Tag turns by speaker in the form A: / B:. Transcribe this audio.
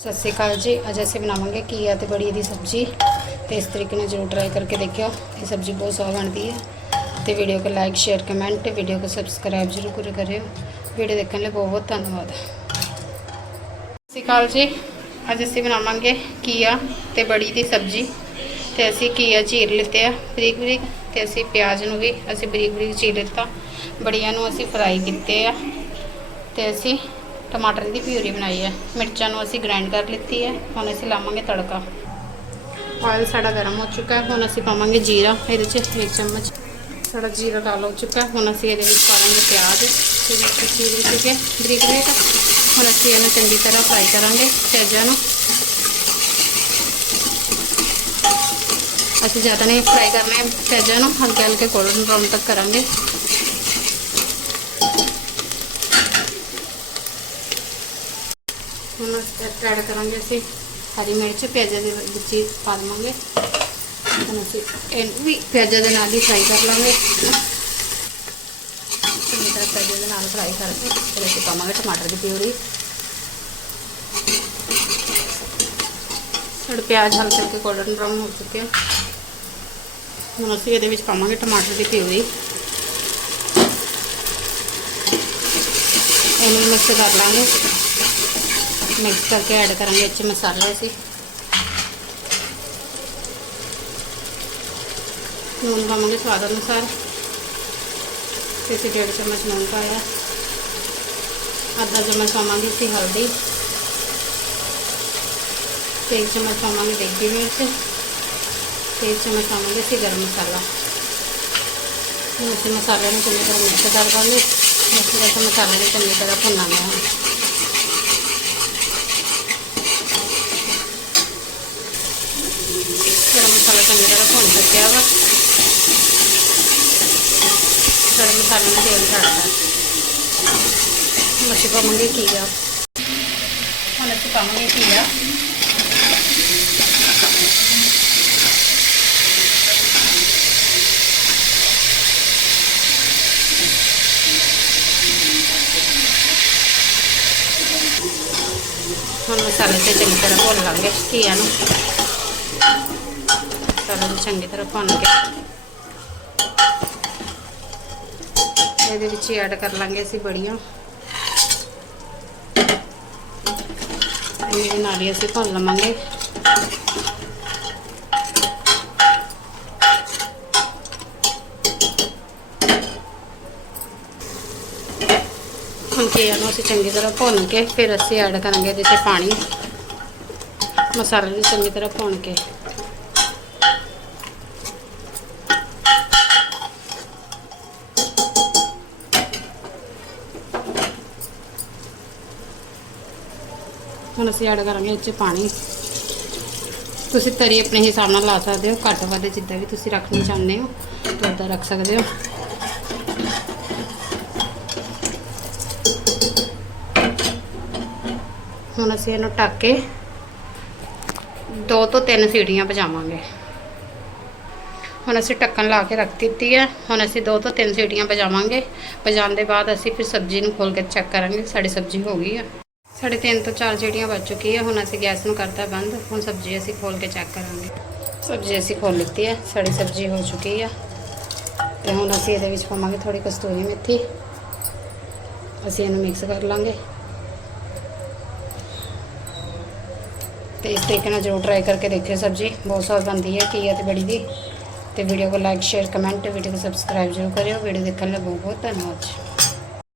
A: ਸਤਿ ਸ਼੍ਰੀ ਅਕਾਲ ਜੀ। ਅੱਜ ਅਸੀਂ ਬਣਾਵਾਂਗੇ ਘੀਆ ਤੇ ਬੜੀ ਦੀ ਸਬਜ਼ੀ। ਤੇ ਇਸ ਤਰੀਕੇ ਨਾਲ ਜ਼ਰੂਰ ਟਰਾਈ ਕਰਕੇ ਦੇਖਿਓ। ਇਹ ਸਬਜ਼ੀ ਬਹੁਤ ਸਵਾਦ ਬਣਦੀ ਹੈ। ਤੇ ਵੀਡੀਓ को ਲਾਈਕ ਸ਼ੇਅਰ ਕਮੈਂਟ ਵੀਡੀਓ को ਸਬਸਕ੍ਰਾਈਬ ਜ਼ਰੂਰ ਕਰ ਕਰਿਓ। ਵੀਡੀਓ ਦੇਖਣ ਲਈ ਬਹੁਤ ਬਹੁਤ ਧੰਨਵਾਦ। ਸਤਿ ਸ਼੍ਰੀ ਅਕਾਲ ਜੀ। ਅੱਜ ਅਸੀਂ ਬਣਾਵਾਂਗੇ ਘੀਆ ਤੇ ਬੜੀ ਦੀ ਸਬਜ਼ੀ। ਤੇ ਅਸੀਂ ਘੀਆ ਚੀਰ ਲਿੱਤੇ ਆ ਬਰੀਕ ਬਰੀਕ ਤੇ ਅਸੀਂ ਪਿਆਜ਼ ਨੂੰ ਵੀ ਅਸੀਂ ਬਰੀਕ ਬਰੀਕ ਚੀਰ ਲਿੱਤਾ। ਬੜੀਆਂ ਨੂੰ ਅਸੀਂ ਫਰਾਈ ਕੀਤੇ ਆ। ਤੇ ਅਸੀਂ ਟਮਾਟਰ ਦੀ ਪਿਊਰੀ ਬਣਾਈ ਹੈ ਮਿਰਚਾਂ ਨੂੰ ਅਸੀਂ ਗ੍ਰਾਈਂਡ ਕਰ ਲਿੱਤੀ ਹੈ ਹੁਣ ਅਸੀਂ ਲਾਵਾਂਗੇ ਤੜਕਾ ਆਇਲ ਸਾਡਾ ਗਰਮ ਹੋ ਚੁੱਕਾ ਹੈ ਹੁਣ ਅਸੀਂ ਪਾਵਾਂਗੇ ਜੀਰਾ ਇਹਦੇ 'ਚ ਇੱਕ ਚਮਚ ਸਾਡਾ ਜੀਰਾ ਲਾਲ ਹੋ ਚੁੱਕਾ ਹੈ ਹੁਣ ਅਸੀਂ ਇਹਦੇ ਵਿੱਚ ਪਾਵਾਂਗੇ ਪਿਆਜ਼ ਤੇ ਵਿੱਚ ਚੀਰ ਚੁੱਕੇ ਬਰੀਕ ਬਰੀਕ ਹੁਣ ਅਸੀਂ ਇਹਨੂੰ ਚੰਗੀ ਤਰ੍ਹਾਂ ਫਰਾਈ ਕਰਾਂਗੇ ਪਿਆਜ਼ਾਂ ਨੂੰ ਅਸੀਂ ਜ਼ਿਆਦਾ ਨਹੀਂ ਫਰਾਈ ਕਰਨਾ ਹੈ ਪਿਆਜ਼ਾਂ ਨੂੰ ਹਲਕੇ ਹਲਕੇ ਗੋਲਡਨ ਬਰਾਊਨ ਤੱਕ ਕਰਾਂਗੇ ਹੁਣ ਐਡ ਕਰਾਂਗੇ ਅਸੀਂ। ਹਰੀ ਮਿਰਚ ਪਿਆਜ਼ਾਂ ਦੇ ਵਿੱਚ ਹੀ ਪਾ ਦੇਵਾਂਗੇ। ਹੁਣ ਅਸੀਂ ਇਹਨੂੰ ਵੀ ਪਿਆਜ਼ਾਂ ਦੇ ਨਾਲ ਹੀ ਫਰਾਈ ਕਰ ਲਾਂਗੇ। ਚੰਗੀ ਤਰ੍ਹਾਂ ਪਿਆਜ਼ਾਂ ਦੇ ਨਾਲ ਫਰਾਈ ਕਰਕੇ ਫਿਰ ਅਸੀਂ ਪਾਵਾਂਗੇ ਟਮਾਟਰ ਦੀ ਪਿਊਰੀ। ਸਾਡੇ ਪਿਆਜ਼ ਹਲਕੇ ਹਲਕੇ ਗੋਲਡਨ ਬਰਾਊਨ ਹੋ ਚੁੱਕੇ ਹੁਣ ਅਸੀਂ ਇਹਦੇ ਵਿੱਚ ਪਾਵਾਂਗੇ ਟਮਾਟਰ ਦੀ ਪਿਊਰੀ। ਇਹਨੂੰ ਮਿਕਸ ਕਰ ਲਾਂਗੇ। ਮਿਕਸ ਕਰਕੇ ਐਡ ਕਰਾਂਗੇ ਇੱਥੇ ਮਸਾਲੇ ਅਸੀਂ। ਨੂਨ ਪਾਵਾਂਗੇ ਸਵਾਦ ਅਨੁਸਾਰ। ਤੇ ਅਸੀਂ ਡੇਢ ਚਮਚ ਨੂਨ ਪਾਇਆ। ਅੱਧਾ ਚਮਚ ਪਾਵਾਂਗੇ ਅਸੀਂ ਹਲਦੀ। ਤੇ ਚਮਚ ਪਾਵਾਂਗੇ ਦੇਗੀ ਮਿਰਚ। ਤੇ ਚਮਚ ਪਾਵਾਂਗੇ ਅਸੀਂ ਗਰਮ ਮਸਾਲਾ। ਹੁਣ ਅਸੀਂ ਮਸਾਲੇ ਨੂੰ ਚੰਗੀ ਤਰ੍ਹਾਂ ਮਿਕਸ ਕਰ ਦਾਂਗੇ। ਮਿਕਸ ਕਰਕੇ ਮਸਾਲੇ ਨੂੰ ਚੰਗੀ ਤਰ੍ਹਾਂ ਭੁੰਨਾਂਗੇ ਹੁਣ ਗਰਮ ਮਸਾਲਾ ਚੰਗੀ ਤਰ੍ਹਾਂ ਭੁੰਨ ਚੁੱਕਿਆ ਵਾ ਗਰਮ ਮਸਾਲੇ ਨੂੰ ਤੇਲ ਛੱਡਦਾ ਮੱਛੀ ਪਾਵਾਂਗੇ ਘੀਆ ਹੁਣ ਅਸੀਂ ਪਾਵਾਂਗੇ ਘੀਆ ਹੁਣ ਮਸਾਲੇ ਤੇ ਚੰਗੀ ਤਰ੍ਹਾਂ ਭੁੰਨ ਲਾਂਗੇ ਘੀਆ ਨੂੰ ਮਸਾਲੇ ਨੂੰ ਚੰਗੀ ਤਰ੍ਹਾਂ ਭੁੰਨ ਕੇ ਇਹਦੇ ਵਿੱਚ ਹੀ ਐਡ ਕਰ ਲਾਂਗੇ ਅਸੀਂ ਬੜੀਆਂ। ਇਹਦੇ ਨਾਲ ਹੀ ਅਸੀਂ ਭੁੰਨ ਲਵਾਂਗੇ। ਹੁਣ ਘੀਆ ਨੂੰ ਅਸੀਂ ਚੰਗੀ ਤਰ੍ਹਾਂ ਭੁੰਨ ਕੇ ਫਿਰ ਅਸੀਂ ਐਡ ਕਰਾਂਗੇ ਇਹਦੇ 'ਚ ਪਾਣੀ। ਮਸਾਲੇ ਨੂੰ ਚੰਗੀ ਤਰ੍ਹਾਂ ਭੁੰਨ ਕੇ। ਹੁਣ ਅਸੀਂ ਐਡ ਕਰਾਂਗੇ ਇਹ 'ਚ ਪਾਣੀ। ਤੁਸੀਂ ਤਰੀ ਆਪਣੇ ਹਿਸਾਬ ਨਾਲ ਲਾ ਸਕਦੇ ਹੋ। ਘੱਟ ਵੱਧ ਜਿੱਦਾਂ ਵੀ ਤੁਸੀਂ ਰੱਖਣੀ ਚਾਹੁੰਦੇ ਹੋ ਉਦਾਂ ਰੱਖ ਸਕਦੇ ਹੋ। ਹੁਣ ਅਸੀਂ ਇਹਨੂੰ ਢੱਕ ਕੇ ਦੋ ਤੋਂ ਤਿੰਨ ਸੀੜੀਆਂ ਵਜਾਵਾਂਗੇ ਹੁਣ ਅਸੀਂ ਢੱਕਣ ਲਾ ਕੇ ਰੱਖ ਦਿੱਤੀ ਹੈ। ਹੁਣ ਅਸੀਂ ਦੋ ਤੋਂ ਤਿੰਨ ਸੀਟੀਆਂ ਵਜਾਵਾਂਗੇ ਵਜਾਉਣ ਦੇ ਬਾਅਦ ਅਸੀਂ ਫਿਰ ਸਬਜ਼ੀ ਨੂੰ ਖੋਲ ਕੇ ਚੈੱਕ ਕਰਾਂਗੇ। ਸਾਡੀ ਸਬਜ਼ੀ ਹੋ ਗਈ ਹੈ ਸਾਡੇ ਤਿੰਨ ਤੋਂ ਚਾਰ ਜਿਹੜੀਆਂ ਵੱਜ ਚੁੱਕੀ ਹੈ ਹੁਣ ਅਸੀਂ ਗੈਸ ਨੂੰ ਕਰਤਾ ਬੰਦ। ਹੁਣ ਸਬਜ਼ੀ ਅਸੀਂ ਖੋਲ ਕੇ ਚੈੱਕ ਕਰਾਂਗੇ। ਸਬਜ਼ੀ ਅਸੀਂ ਖੋਲ ਲਿੱਤੀ ਹੈ ਸਾਡੀ ਸਬਜ਼ੀ ਹੋ ਚੁੱਕੀ ਆ। ਤੇ ਹੁਣ ਅਸੀਂ ਇਹਦੇ ਵਿੱਚ ਪਾਵਾਂਗੇ ਥੋੜੀ ਕਸਤੂਰੀ ਮੇਥੀ। ਅਸੀਂ ਇਹਨੂੰ ਮਿਕਸ ਕਰ ਲਾਂਗੇ। ਤੇ ਇਸ ਤਰੀਕੇ ਨਾਲ ਜ਼ਰੂਰ ਟਰਾਈ ਕਰਕੇ ਦੇਖਿਓ ਸਬਜ਼ੀ। ਬਹੁਤ ਸਵਾਦ ਬਣਦੀ ਹੈ ਘੀਆ ਤੇ ਬੜੀ ਦੀ। ਤੇ ਵੀਡੀਓ को ਲਾਈਕ ਸ਼ੇਅਰ ਕਮੈਂਟ ਵੀਡੀਓ को ਸਬਸਕ੍ਰਾਈਬ ਜ਼ਰੂਰ ਕਰਿਓ। ਵੀਡੀਓ ਦੇਖਣ ਲਈ ਬਹੁਤ ਬਹੁਤ ਧੰਨਵਾਦ